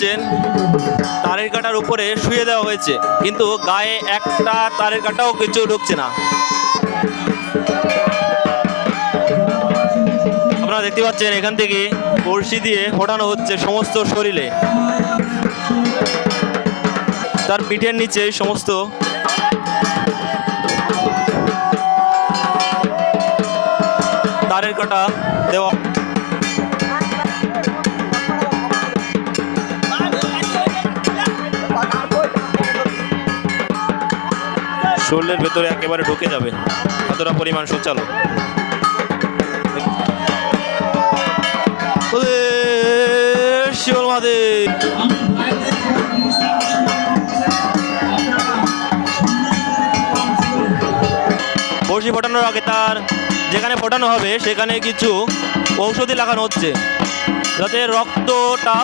পাচ্ছেন তারের কাঁটার উপরে শুয়ে দেওয়া হয়েছে, কিন্তু গায়ে একটা তারের কাঁটাও কিছু ঢুকছে না। আপনারা দেখতে পাচ্ছেন এখান থেকে বড়শি দিয়ে ফোটানো হচ্ছে সমস্ত শরীরে। তার পিঠের নিচে সমস্ত তারের কাঁটা দেওয়া। শরীরের ভেতরে একেবারে ঢুকে যাবে এতটা পরিমাণ সুচালো। শিবল মহাদেব। বড়শি ফোটানোর আগে তার যেখানে ফোটানো হবে সেখানে কিছু ঔষধি লাগানো হচ্ছে যাতে রক্তটা।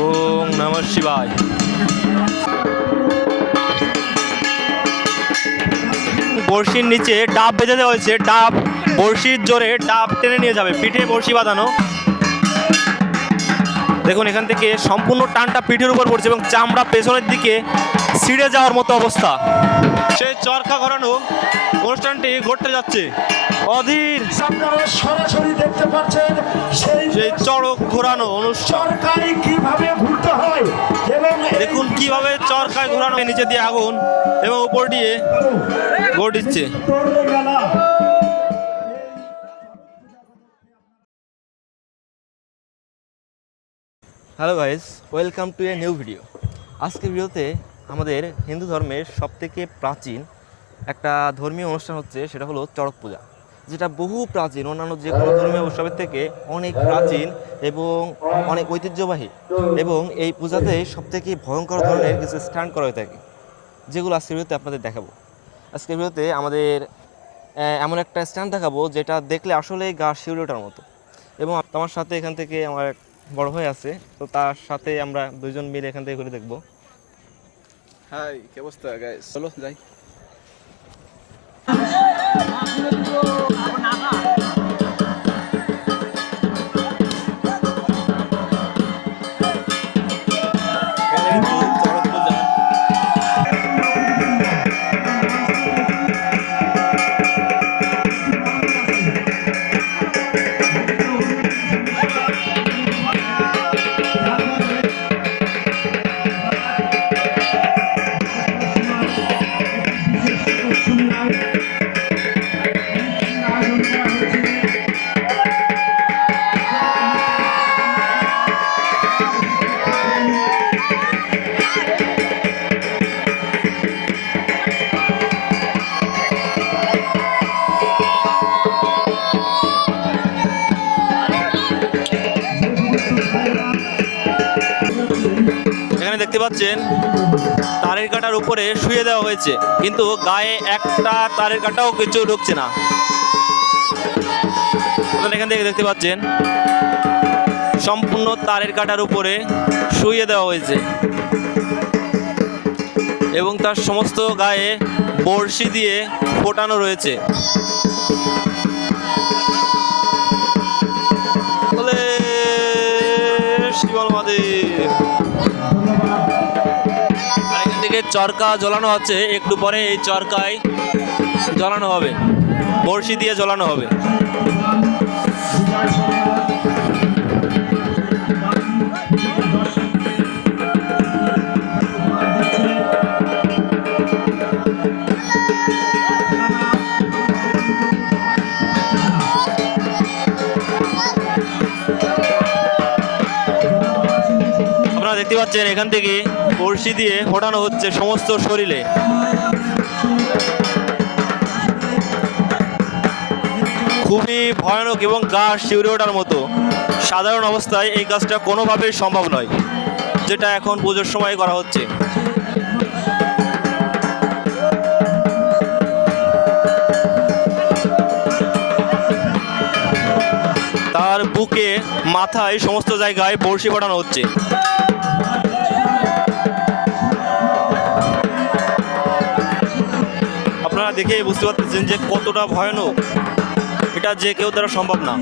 ওম নমঃ শিবায়। বড়শির নিচে ডাব বেঁধে দেওয়া হয়েছে। ডাব বড়শির জোরে ডাব টেনে নিয়ে যাবে। পিঠে বড়শি বাঁধানো। দেখুন এখান থেকে সম্পূর্ণ টানটা পিঠের উপর পড়ছে এবং চামড়া পেছনের দিকে ছিঁড়ে যাওয়ার মতো অবস্থা। সেই চরকা ঘোরানো অনুষ্ঠানটি ঘটতে যাচ্ছে অধীর। সরাসরি দেখতে পাচ্ছেন সেই চড়ক ঘোরানো অনুষ্ঠান কিভাবে ঘুরতে হয় এবং দেখুন কিভাবে চরকায় ঘোরানো, নিচে দিয়ে আগুন এবং উপর দিয়ে ঘোর দিচ্ছে। Hello guys, welcome to a new video. আজকের ভিডিওতে আমাদের হিন্দু ধর্মের সবথেকে প্রাচীন একটা ধর্মীয় অনুষ্ঠান হচ্ছে, সেটা হলো চড়ক পূজা, যেটা বহু প্রাচীন, অন্যান্য যে কোনো ধর্মীয় উৎসবের থেকে অনেক প্রাচীন এবং অনেক ঐতিহ্যবাহী। এবং এই পূজাতে সবথেকে ভয়ঙ্কর ধরনের কিছু স্ট্যান্ড করা হয়ে থাকে, যেগুলো আজকের ভিডিওতে আপনাদের দেখাবো। আজকের ভিডিওতে আমাদের এমন একটা স্ট্যান্ড দেখাবো যেটা দেখলে আসলে গা শিউরে ওঠার মতো। এবং আমার সাথে এখান থেকে আমার এক বড় ভাই আছে, তো তার সাথে আমরা দুইজন মিলে এখান থেকে ঘুরে দেখবো। হাই, কি অবস্থা গাইস? চলো যাই। এখানে দেখতে পাচ্ছেন তারের কাঁটার উপরে শুয়ে দেওয়া হয়েছে, কিন্তু গায়ে একটা তারের কাঁটাও কিছু ঢুকছে না। এখান থেকে দেখতে পাচ্ছেন সম্পূর্ণ তারের কাঁটার উপরে শুয়ে দেওয়া হয়েছে এবং তার সমস্ত গায়ে বড়শি দিয়ে ফোটানো রয়েছে। শিবল মহাদেব। আর এখান থেকে চরকা জ্বলানো হচ্ছে, একটু পরে এই চরকায় জ্বলানো হবে, বড়শি দিয়ে জ্বলানো হবে। আপনারা দেখতে পাচ্ছেন এখান থেকে বড়শি দিয়ে ফোটানো হচ্ছে সমস্ত শরীরে। খুবই ভয়ানক এবং গা শিউরে ওঠার মতো। সাধারণ অবস্থায় এই কাজটা কোনোভাবেই সম্ভব নয়, যেটা এখন পুজোর সময় করা হচ্ছে। তার বুকে, মাথায়, সমস্ত জায়গায় বড়শি ফোটানো হচ্ছে। আপনারা দেখে বুঝতে পারতেছেন যে কতটা ভয়ানক, এটা যে কেউ দ্বারা সম্ভব না।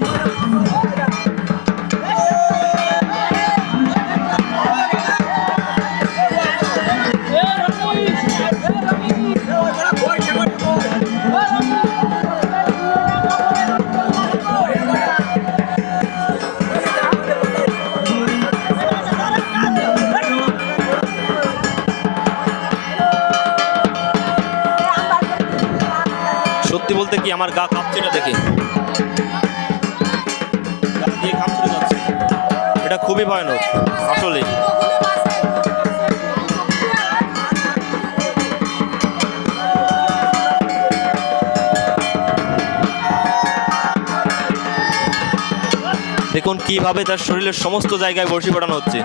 বলতে কি আমার গা কাঁপছে এটা দেখে, গা দিয়ে ঘাম ছুটে যাচ্ছে। এটা খুবই ভয়ানক আসলে। দেখুন কিভাবে তার শরীরের সমস্ত জায়গায় বড়শি পাঠানো হচ্ছে।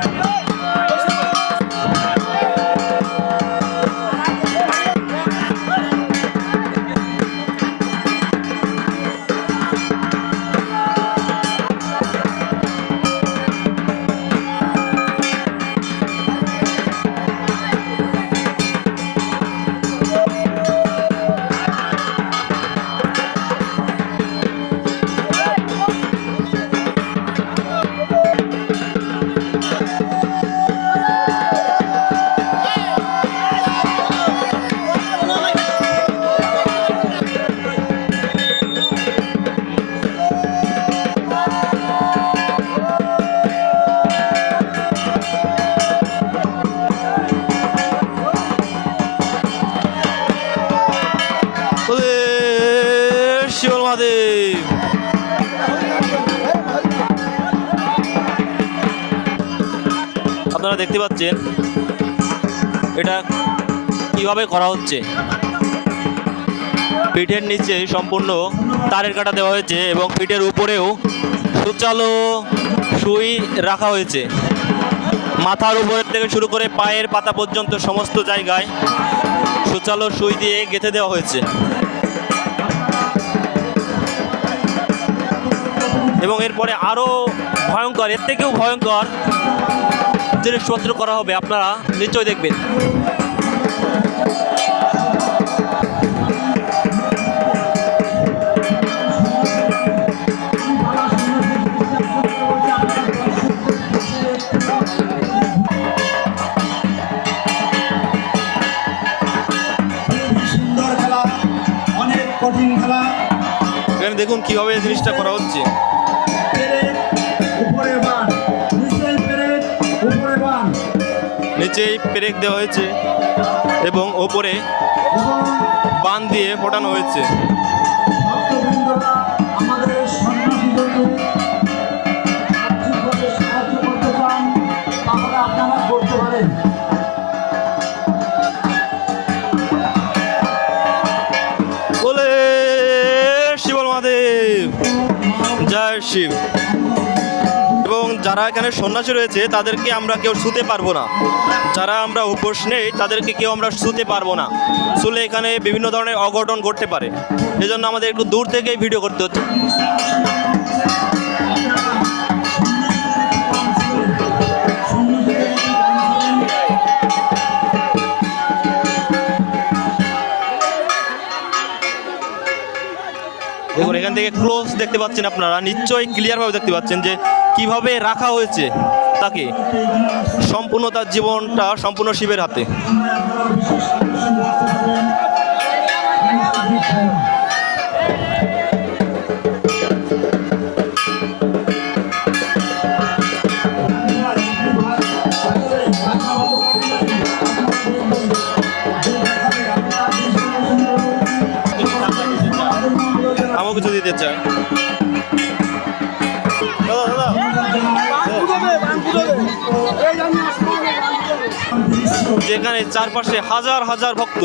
শিবল মহাদেব, আপনারা দেখতে পাচ্ছেন এটা কিভাবে করা হচ্ছে। পিঠের নিচে সম্পূর্ণ তারের কাঁটা দেওয়া হয়েছে এবং পিঠের উপরেও সুচালো সুই রাখা হয়েছে। মাথার উপরের থেকে শুরু করে পায়ের পাতা পর্যন্ত সমস্ত জায়গায় সুচালো সুই দিয়ে গেঁথে দেওয়া হয়েছে এবং এরপরে আরও ভয়ঙ্কর, এর থেকেও ভয়ঙ্কর জিনিসপত্র করা হবে, আপনারা নিশ্চয়ই দেখবেন। সুন্দর খেলা, অনেক কঠিন খেলা। এখানে দেখুন কিভাবে এই জিনিসটা করা হচ্ছে। পেরেক, উপরে বান, নিচেই পেরেক, উপরে বান। নিচেই পেরেক দেওয়া হয়েছে এবং ওপরে এবং বান দিয়ে ফোটানো হয়েছে। ভক্তবৃন্দরা আমাদের সন্ন্যাসীদেরকে আর্থিকভাবে সাহায্য করতে চান, তাহলে আপনারা করতে পারেন। বলে শিবল মহাদেব, জয় শিব। এবং যারা এখানে সন্ন্যাসী রয়েছে তাদেরকে আমরা কেউ ছুতে পারবো না, যারা আমরা উপোস নেই তাদেরকে কেউ আমরা ছুতে পারবো না, ছুলে এখানে বিভিন্ন ধরনের অঘটন ঘটতে পারে। এজন্য আমাদের একটু দূর থেকেই ভিডিও করতে হচ্ছে। দেখুন এখান থেকে ক্লোজ দেখতে পাচ্ছেন, আপনারা নিশ্চয়ই ক্লিয়ারভাবে দেখতে পাচ্ছেন যে কিভাবে রাখা হয়েছে তাকে। সম্পূর্ণ তার জীবনটা সম্পূর্ণ শিবের হাতে। আমাকে কিছু দিতে চাই দাদা, যেখানে চারপাশে হাজার হাজার ভক্ত,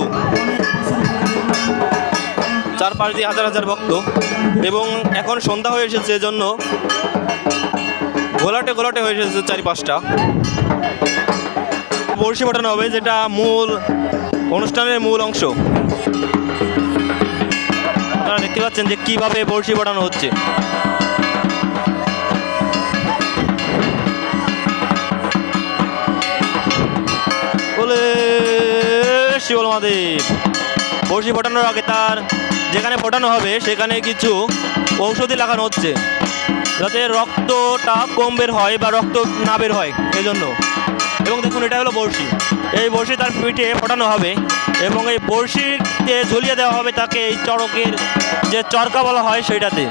চারপাশ দিয়ে হাজার হাজার ভক্ত, এবং এখন সন্ধ্যা হয়ে এসেছে, এজন্য ঘোলাটে ঘোলাটে হয়ে এসেছে চারিপাশটা। বড়শি পাঠানো হবে, যেটা মূল অনুষ্ঠানের মূল অংশ। আপনারা দেখতে পাচ্ছেন যে কিভাবে বড়শি পাঠানো হচ্ছে। বলে শিবল মহাদেব। বড়শি ফোটানোর আগে তার যেখানে ফোটানো হবে সেখানে কিছু ঔষধি লাগানো হচ্ছে, যাতে রক্তটা কম বের হয় বা রক্ত না বের হয় এজন্য। এবং দেখুন এটা হলো বড়শি, এই বড়শি তার পিঠে ফোটানো হবে এবং এই বড়শিতে ঝুলিয়ে দেওয়া হবে তাকে এই চড়কের যে চরকা বলা হয় সেইটাতে।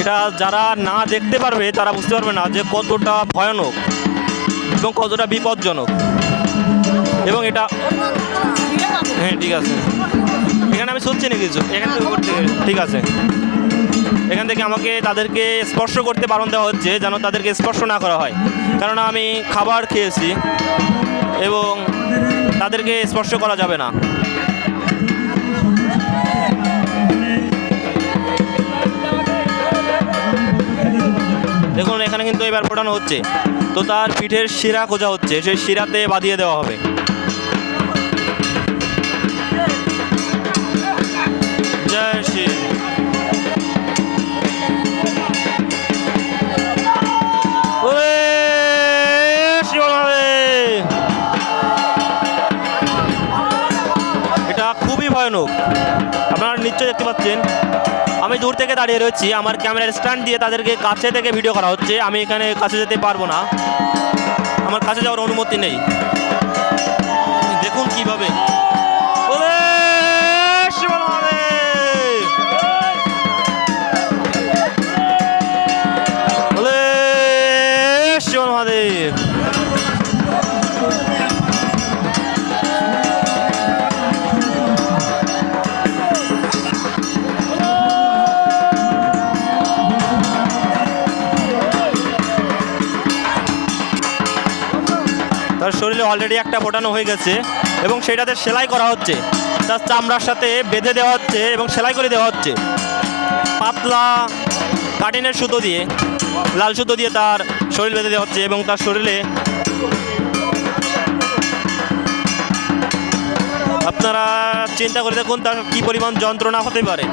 এটা যারা না দেখতে পারবে তারা বুঝতে পারবে না যে কতটা ভয়ানক এবং কতটা বিপজ্জনক। এবং এটা হ্যাঁ ঠিক আছে, এখানে আমি শুনছি না কিছু, এখান থেকে উপর থেকে ঠিক আছে, এখান থেকে আমাকে তাদেরকে স্পর্শ করতে বারণ দেওয়া হচ্ছে যেন তাদেরকে স্পর্শ না করা হয়, কারণ আমি খাবার খেয়েছি এবং তাদেরকে স্পর্শ করা যাবে না। দেখুন এখানে কিন্তু এবার ফোটানো হচ্ছে, তো তার পিঠের শিরা খোঁজা হচ্ছে, সেই শিরাতে বাঁধিয়ে দেওয়া হবে। জয় শ্রী ওরে শিব মহাদেব। এটা খুবই ভয়ানক, আপনারা নিশ্চয়ই দেখতে পাচ্ছেন। আমি দূর থেকে দাঁড়িয়ে রয়েছি, আমার ক্যামেরার স্ট্যান্ড দিয়ে তাদেরকে কাছে থেকে ভিডিও করা হচ্ছে। আমি এখানে কাছে যেতে পারবো না, আমার কাছে যাওয়ার অনুমতি নেই। দেখুন কিভাবে ওরে শিব মহাদেব, ওরে শিব মহাদেব। তার শরীরে অলরেডি একটা ফোটানো হয়ে গেছে এবং সেটাতে সেলাই করা হচ্ছে, তার চামড়ার সাথে বেঁধে দেওয়া হচ্ছে এবং সেলাই করে দেওয়া হচ্ছে পাতলা কাটিনের সুতো দিয়ে, লাল সুতো দিয়ে তার শরীর বেঁধে দেওয়া হচ্ছে এবং তার শরীরে আপনারা চিন্তা করে দেখুন তার কি পরিমাণ যন্ত্রণা হতে পারে।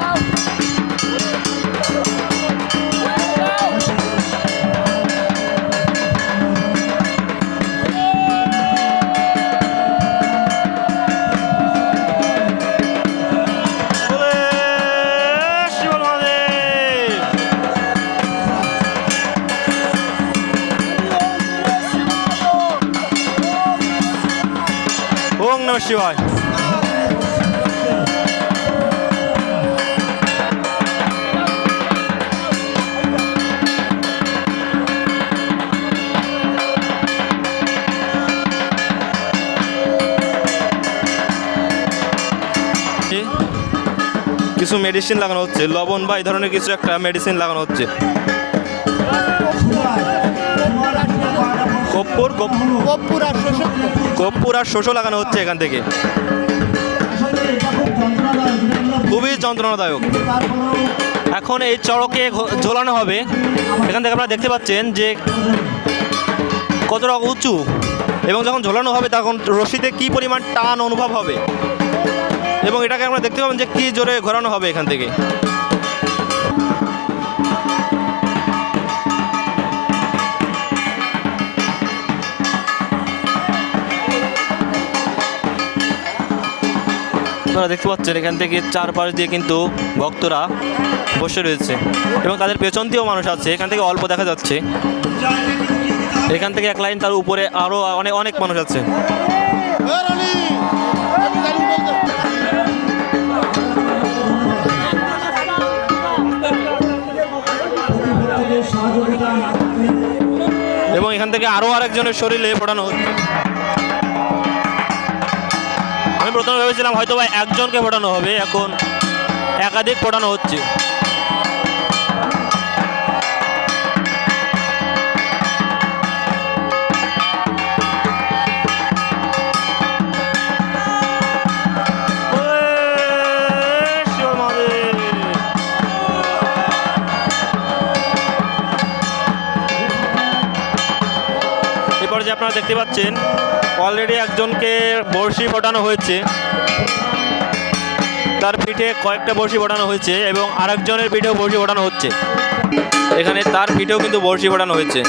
ওম নমঃ শিবায়। কিছু মেডিসিন লাগানো হচ্ছে, লবণ বা এই ধরনের কিছু একটা মেডিসিন লাগানো হচ্ছে। কর্পূর আর শোষও লাগানো হচ্ছে এখান থেকে, খুবই যন্ত্রণাদায়ক। এখন এই চড়কে ঝোলানো হবে, এখান থেকে আপনারা দেখতে পাচ্ছেন যে কতটা উঁচু, এবং যখন ঝোলানো হবে তখন রশিতে কি পরিমাণ টান অনুভব হবে এবং এটাকে আমরা দেখতে পাবেন যে কি জোরে ঘোরানো হবে এখান থেকে। আপনারা দেখতে পাচ্ছেন এখান থেকে চারপাশ দিয়ে কিন্তু ভক্তরা বসে রয়েছে এবং তাদের পেছন দিয়েও মানুষ আছে, এখান থেকে অল্প দেখা যাচ্ছে, এখান থেকে এক লাইন তার উপরে আরো অনেক অনেক মানুষ আছে। এবং এখান থেকে আরো আরেকজনের শরীরে ফোটানো হচ্ছে। আমি প্রথমে ভেবেছিলাম হয়তো বা একজনকে ফোটানো হবে, এখন একাধিক ফোটানো হচ্ছে। এরপর যে আপনারা দেখতে পাচ্ছেন অলরেডি একজনকে বড়শি ফোটানো হয়েছে, তার পিঠে কয়েকটা বড়শি ফোটানো হয়েছে এবং আরেকজনের পিঠেও বড়শি ফোটানো হচ্ছে। এখানে তার পিঠেও কিন্তু বড়শি ফোটানো হয়েছে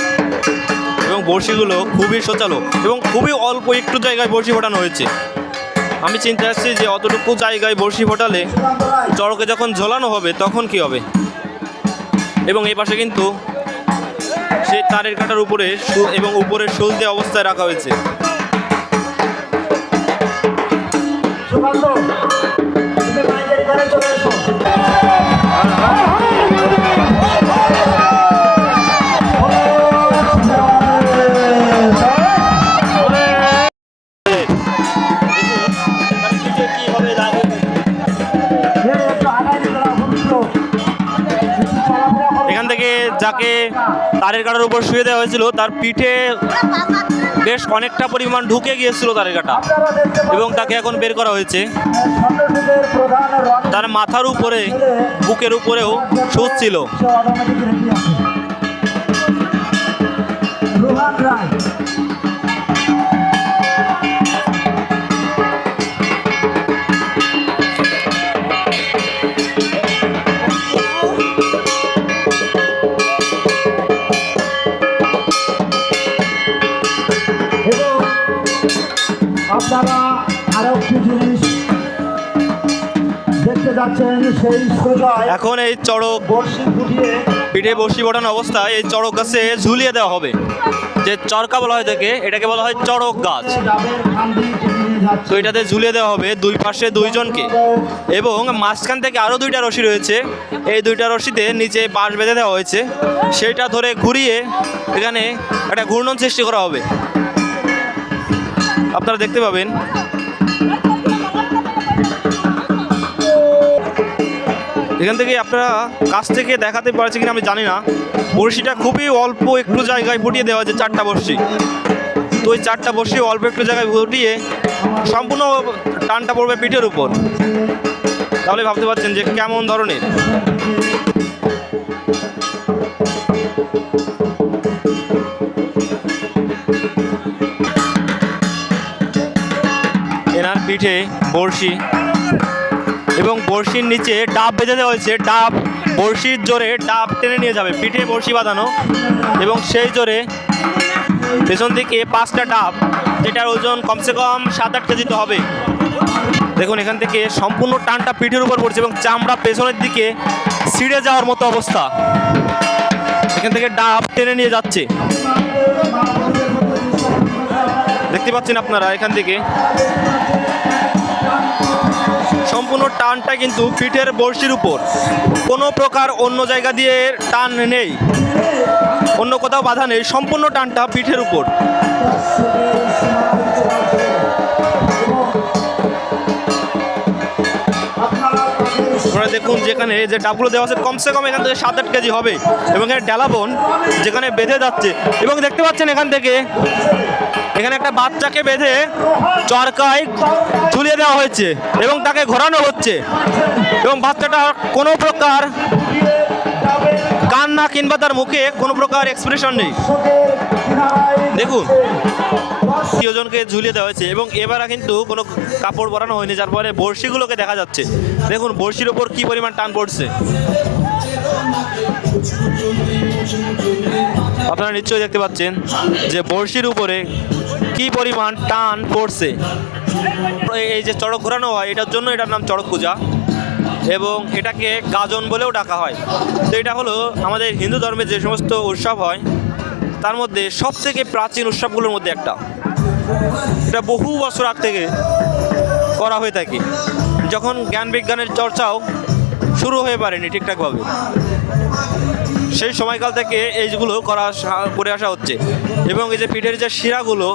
এবং বড়শিগুলো খুবই সচালো এবং খুবই অল্প একটু জায়গায় বড়শি ফোটানো হয়েছে। আমি চিন্তা করছি যে অতটুকু জায়গায় বড়শি ফোটালে চড়কে যখন ঝোলানো হবে তখন কি হবে। এবং এই পাশে কিন্তু সেই তারের কাটার উপরে এবং উপরে সুচ দিয়ে অবস্থায় রাখা হয়েছে। যাকে তারের কাটার উপর শুয়ে দেওয়া হয়েছিল তার পিঠে বেশ অনেকটা পরিমাণ ঢুকে গিয়েছিল তারের কাটা, এবং তাকে এখন বের করা হয়েছে। সংগঠনের প্রধান রনি তার মাথার উপরে, বুকের উপরেও সুচ ছিল। সে অটোমেটিক রেডি আছে। রোহান রায় এবং আপনারা আরো একটি জিনিস দেখতে যাচ্ছেন, সেই সোজায় এখন এই চড়ক বর্ষি ফুটিয়ে পিঠে বসি বটানো অবস্থায় এই চড়ক গাছে ঝুলিয়ে দেওয়া হবে। যে চরকা বলা হয় থেকে, এটাকে বলা হয় চড়ক গাছ। ডাবের কান্দি টেনে নিয়ে যাচ্ছে। তো এটাতে ঝুলিয়ে দেওয়া হবে দুই পাশে দুইজনকে, এবং মাঝখান থেকে আরও দুইটা রশি রয়েছে। এই দুইটা রশিতে নিচে বাঁশ বেঁধে দেওয়া হয়েছে, সেটা ধরে ঘুরিয়ে এখানে একটা ঘূর্ণন সৃষ্টি করা হবে। আপনারা দেখতে পাবেন। এখান থেকে আপনারা কাছ থেকে দেখাতে পারছে কিনা আমি জানি না, বড়শিটা খুবই অল্প একটু জায়গায় ফুটিয়ে দেওয়া হয়েছে, 4টা বড়শি। তো ওই 4টা বড়শি অল্প একটু জায়গায় ফুটিয়ে সম্পূর্ণ টানটা পড়বে পিঠের উপর। তাহলে ভাবতে পারছেন যে কেমন ধরনের। এনার পিঠে বড়শি এবং বড়শির নিচে ডাব বেঁধে দেওয়া হয়েছে। ডাব বড়শির জোরে ডাব টেনে নিয়ে যাবে, পিঠে বড়শি বাঁধানো, এবং সেই জোরে পেছন দিকে 5টা ডাব, যেটার ওজন কমসে কম 7-8 কেজি তো হবে। দেখুন এখান থেকে সম্পূর্ণ টানটা পিঠের উপর পড়ছে এবং চামড়া পেছনের দিকে ছিঁড়ে যাওয়ার মতো অবস্থা। এখান থেকে ডাব টেনে নিয়ে যাচ্ছে, দেখতে পাচ্ছেন আপনারা। এখান থেকে সম্পূর্ণ টানটা কিন্তু পিঠের বড়শির উপর, কোনো প্রকার অন্য জায়গা দিয়ে টান নেই, অন্য কোথাও বাধা নেই, সম্পূর্ণ টানটা পিঠের উপর। আপনারা দেখুন যেখানে যে ডাবগুলো দেওয়া আছে কমসে কম এখান থেকে 7-8 কেজি হবে, এবং এর ডালাবন যেখানে বেঁধে যাচ্ছে। এবং দেখতে পাচ্ছেন এখান থেকে এখানে একটা বাচ্চাকে বেঁধে চরকায় ঝুলিয়ে দেওয়া হয়েছে এবং তাকে ঘোরানো হচ্ছে, এবং বাচ্চাটা কোনো প্রকার কান্না কিংবা তার মুখে কোনো প্রকার এক্সপ্রেশন নেই। দেখুন প্রিয়জনকে ঝুলিয়ে দেওয়া হয়েছে, এবং এবারে কিন্তু কোনো কাপড় পরানো হয়নি, যার ফলে বড়শিগুলোকে দেখা যাচ্ছে। দেখুন বড়শির ওপর কি পরিমাণ টান পড়ছে, আপনারা নিশ্চয়ই দেখতে পাচ্ছেন যে বড়শির উপরে কি পরিমাণ টান পড়ছে। এই যে চড়ক ঘোরানো হয়, এটার জন্য এটার নাম চড়ক পূজা, এবং এটাকে গাজন বলেও ডাকা হয়। তো এটা হলো আমাদের হিন্দু ধর্মে যে সমস্ত উৎসব হয় তার মধ্যে সবথেকে প্রাচীন উৎসবগুলোর মধ্যে একটা। এটা বহু বছর আগ থেকে করা হয়ে থাকে, যখন জ্ঞান বিজ্ঞানের চর্চাও শুরু হয়ে পারেনি ঠিকঠাকভাবে, সেই সময়কাল থেকে এইগুলো করে আসা হচ্ছে। এবং এই যে পিঠের যে শিরাগুলো,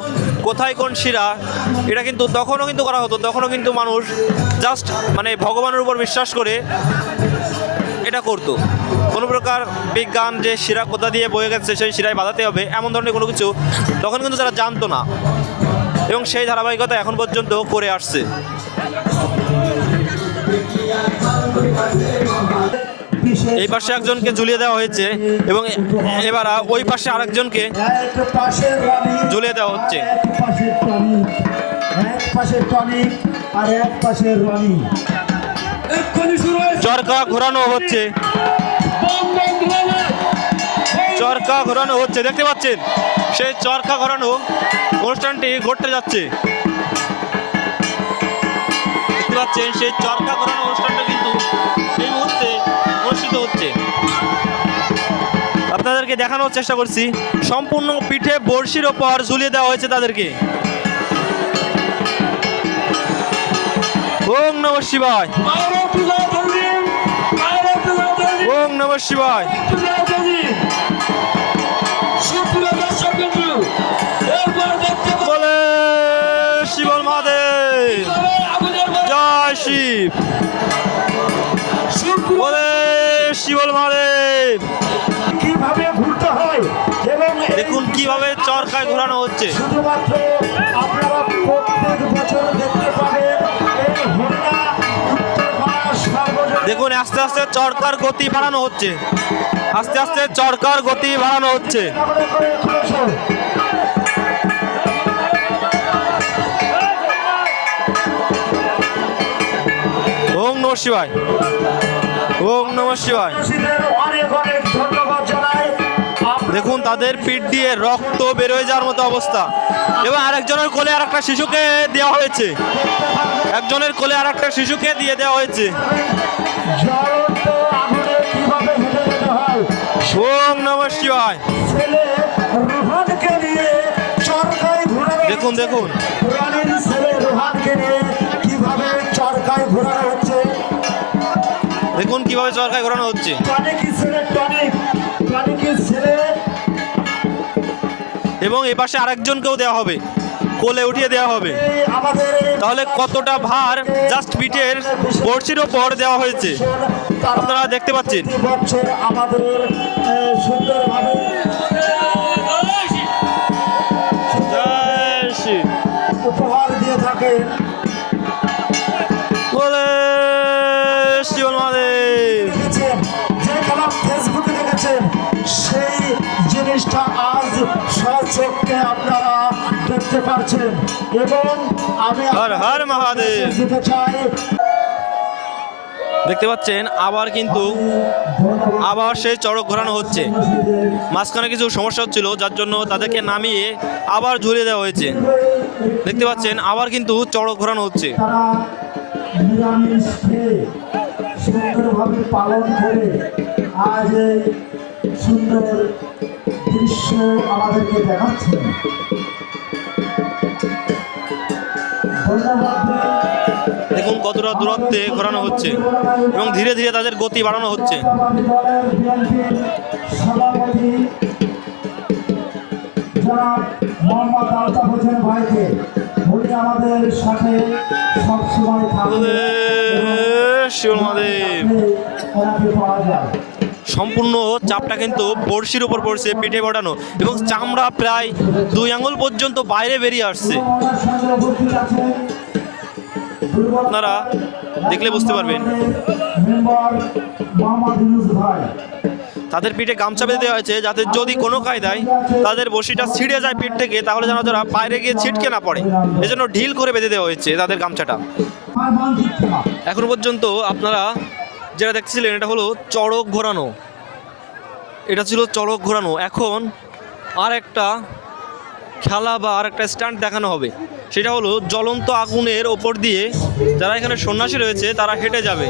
কোথায় কোন শিরা, এটা কিন্তু তখনও কিন্তু করা হতো। তখনও কিন্তু মানুষ জাস্ট মানে ভগবানের উপর বিশ্বাস করে এটা করতো। কোনো প্রকার বিজ্ঞান যে শিরা কোথা দিয়ে বয়ে গেছে সেই শিরায় বাঁধাতে হবে এমন ধরনের কোনো কিছু তখন কিন্তু তারা জানতো না, এবং সেই ধারাবাহিকতা এখন পর্যন্ত করে আসছে। এই পাশে একজনকে ঝুলিয়ে দেওয়া হয়েছে, এবং এবার ওই পাশে আরেকজনকে ঝুলিয়ে দেওয়া হচ্ছে। চরকা ঘোরানো হচ্ছে, চরকা ঘোরানো হচ্ছে, দেখতে পাচ্ছেন সেই চরকা ঘোরানো অনুষ্ঠানটি ঘটতে যাচ্ছে। দেখতে পাচ্ছেন সেই চরকা ঘোরানো অনুষ্ঠানটা কিন্তু এই মুহূর্তে অনুষ্ঠিত হচ্ছে। আপনাদেরকে দেখানোর চেষ্টা করছি, সম্পূর্ণ পিঠে বড়শির ওপর ঝুলিয়ে দেওয়া হয়েছে তাদেরকে। ওং নমঃ শিবায়, ওং নমঃ শিবায়। বলে শিবল মহাদেব, জয় শিব, বলে শিবল মহাদেব। কিভাবে কিভাবে চরকায় ঘোরানো হচ্ছে। শুধুমাত্র আপনারা প্রত্যেক বছর দেখতে পাবেন এই হরিণা উত্তরপাড়া সার্বজনীন দেখুন আস্তে আস্তে চরকার গতি বাড়ানো হচ্ছে, আস্তে আস্তে চরকার গতি বাড়ানো হচ্ছে। করে তুলেছে। ওম নমঃ শিবায়, ওম নমঃ শিবায়। খুশিদের অনেক অনেক ধন্যবাদ জানাই। দেখুন তাদের পিঠ দিয়ে রক্ত বের হয়ে যাওয়ার মতো অবস্থা, এবং আরেকজনের কোলে আর একটা শিশুকে দেওয়া হয়েছে, একজনের কোলে আর একটা শিশুকে দিয়ে দেওয়া হয়েছে। জ্বলন্ত আগুনে কিভাবে হেঁটে যেতে হয় ওম নমঃ শিবায়। ছেলে রোহানকে নিয়ে চরকায় ঘোরানো দেখুন দেখুন পুরাণের ছেলে রোহানকে নিয়ে কিভাবে চরকায় ঘোরানো হচ্ছে। দেখুন কিভাবে চরকায় ঘোরানো হচ্ছে। টনিকি ছেলে টনিকি ছেলে এবং এপাশে আরেকজনকেও দেওয়া হবে, কোলে উঠিয়ে দেওয়া হবে। আমাদের তাহলে কতটা ভার জাস্ট পিঠের বড়শির ওপর দেওয়া হয়েছে আপনারা দেখতে পাচ্ছেন। প্রতি বছর আমাদের সুন্দরভাবে জয় শ্রী উপহার দিয়ে থাকেন। বলে শিব মহাদেব। দেখেছেন, যে খেলা ফেসবুকে দেখেছেন সেই জিনিসটা আজ স্বচক্ষে আপনারা দেখতে পাচ্ছেন। এবং আমি হর হর মহাদেব। দিতে চাই দেখতে পাচ্ছেন আবার কিন্তু আবার সেই চড়ক ঘোরানো হচ্ছে। মাঝখানে কিছু সমস্যা হচ্ছিল, যার জন্য তাদেরকে নামিয়ে আবার ঝুলিয়ে দেওয়া হয়েছে। দেখতে পাচ্ছেন আবার কিন্তু চড়ক ঘোরানো হচ্ছে। তারা নিরামিষ খেয়ে সুন্দরভাবে পালন করে আজ এই সুন্দর দৃশ্য আমাদেরকে দেখাচ্ছেন। ধন্যবাদ। দেখুন কতটা দূরত্বে ঘোরানো হচ্ছে এবং ধীরে ধীরে তাদের গতি বাড়ানো হচ্ছে। জাতীয়তাবাদী দলের বিএনপির সভাপতি জনাব মোহাম্মদ আলতাফ হোসেন ভাইকে, উনি আমাদের সাথে সবসময় থাকবেন। বলে শিব মহাদেব। ওনাকে পাওয়া যায়। সম্পূর্ণ চাপটা কিন্তু বড়শির উপর পড়ছে, পিঠে বটানো, এবং চামড়া প্রায় 2 আঙ্গুল পর্যন্ত বাইরে বেরিয়ে আসছে। ওনার সঙ্গে উপস্থিত আছেন আপনারা দেখলে বুঝতে পারবেন। মেম্বার মোহাম্মদ ইউনুস ভাই। তাদের পিঠে গামছা বেঁধে দেওয়া হয়েছে, যাতে যদি কোনো কায়দায় তাদের বড়শিটা ছিঁড়ে যায় পিঠ থেকে, তাহলে যেন তারা বাইরে গিয়ে ছিটকে না পড়ে, এজন্য ঢিল করে বেঁধে দেওয়া হয়েছে তাদের গামছাটা। আর মানচিত্র এখনো পর্যন্ত আপনারা যেটা দেখছিলেন এটা হলো চড়ক ঘোরানো, এটা ছিল চড়ক ঘোরানো। এখন আর একটা খেলা বা আর একটা স্টান্ট দেখানো হবে, সেটা হলো জ্বলন্ত আগুনের ওপর দিয়ে যারা এখানে সন্ন্যাসী রয়েছে তারা হেঁটে যাবে।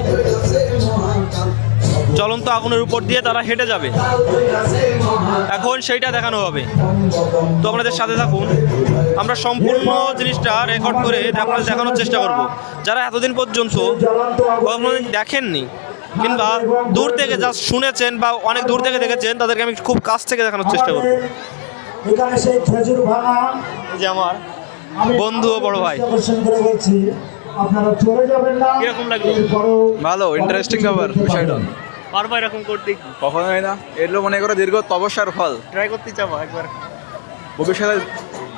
জ্বলন্ত আগুনের উপর দিয়ে তারা হেঁটে যাবে, এখন সেইটা দেখানো হবে। তো আপনাদের সাথে থাকুন, আমরা সম্পূর্ণ জিনিসটা রেকর্ড করে আপনাদের দেখানোর চেষ্টা করব। যারা এতদিন পর্যন্ত কখনো দেখেননি কিংবা দূর থেকে যা শুনেছেন বা অনেক দূর থেকে দেখেছেন, তাদেরকে আমি খুব কাছ থেকে দেখানোর চেষ্টা করব। এখানে সেই খেজুর ভাঙা এই যে আমার বন্ধু ও বড় ভাই। আকর্ষণ করে বলছি, আপনারা চলে যাবেন না। কিরকম লাগলো? এরপরেও ভালো ইন্টারেস্টিং ব্যাপার বিষয়টা। পারবো এরকম করতে? কখনোই না, এগুলো মনে করো দীর্ঘ তপস্যার ফল। ট্রাই করতে চাবো একবার। ভবিষ্যতে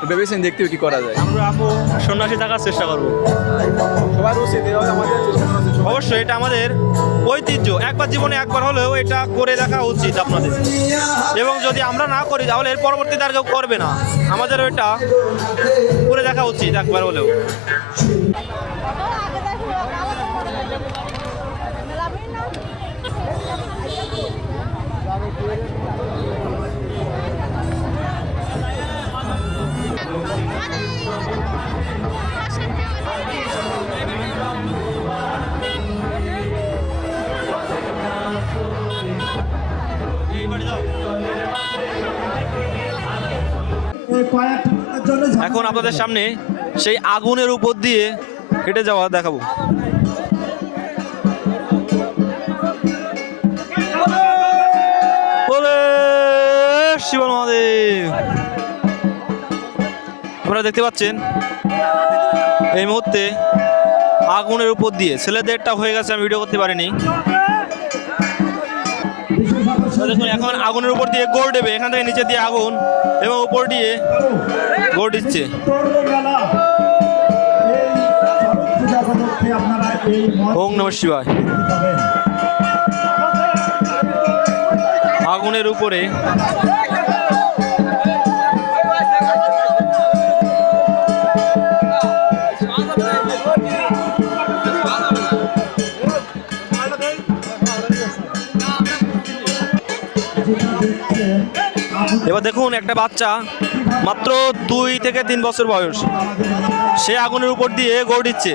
ভেবেছেন দেখতে কি করা যায়। আমরা আপু সন্ন্যাসী থাকার চেষ্টা করবো। সবার উচিত এভাবে আমাদের চেষ্টা করা উচিত। অবশ্যই এটা আমাদের ঐতিহ্য, একবার জীবনে একবার হলেও এটা করে দেখা উচিত আপনাদের। এবং যদি আমরা না করি তাহলে এর পরবর্তীতে আর কেউ করবে না, আমাদের ওইটা করে দেখা উচিত একবার হলেও। কয়েকটার জন্য এখন আপনাদের সামনে সেই আগুনের উপর দিয়ে হেঁটে যাওয়া দেখাবো। বলে শিব মহাদেব। আপনারা দেখতে পাচ্ছেন এই মুহূর্তে আগুনের উপর দিয়ে, ছেলেদেরটা হয়ে গেছে, আমি ভিডিও করতে পারিনি। বিশেষ সদস্য দেখুন এখন আগুনের উপর দিয়ে গোড় দেবে, এখান থেকে নিচে দিয়ে আগুন এবং উপর দিয়ে গোড় দিচ্ছে। ওম নমঃ শিবায়। আগুনের উপরে এবার দেখুন একটা বাচ্চা মাত্র 2 থেকে 3 বছর বয়স, সে আগুনের উপর দিয়ে গোড় দিচ্ছে।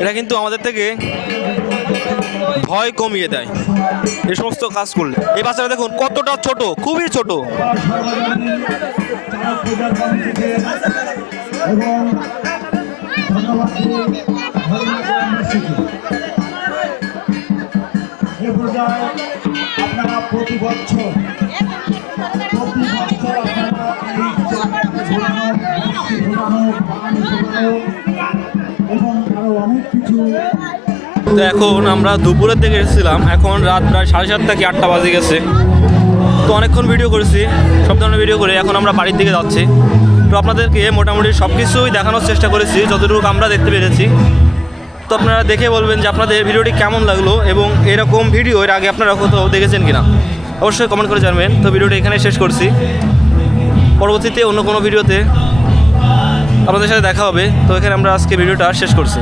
এটা কিন্তু আমাদের থেকে ভয় কমিয়ে দেয় এই সমস্ত কাজ করলে। এই বাচ্চাটা দেখুন কতটা ছোট, খুবই ছোট। আপনারা প্রতি বছর এবং আরো অনেক কিছু। তো এখন আমরা দুপুরের দিকে এসেছিলাম, এখন রাত প্রায় 7:30 কি 8টা বাজে গেছে। তো অনেকক্ষণ ভিডিও করেছি, সব ধরনের ভিডিও করে এখন আমরা বাড়ির দিকে যাচ্ছি। তো আপনাদেরকে মোটামুটি সব কিছুই দেখানোর চেষ্টা করেছি যতটুকু আমরা দেখতে পেরেছি। তো আপনারা দেখে বলবেন যে আপনাদের ভিডিওটি কেমন লাগলো এবং এরকম ভিডিও এর আগে আপনারা কোথাও দেখেছেন কিনা, অবশ্যই কমেন্ট করে জানবেন। তো ভিডিওটি এখানে শেষ করছি, পরবর্তীতে অন্য কোনো ভিডিওতে আপনাদের সাথে দেখা হবে। তো এখানে আমরা আজকে ভিডিওটা শেষ করছি।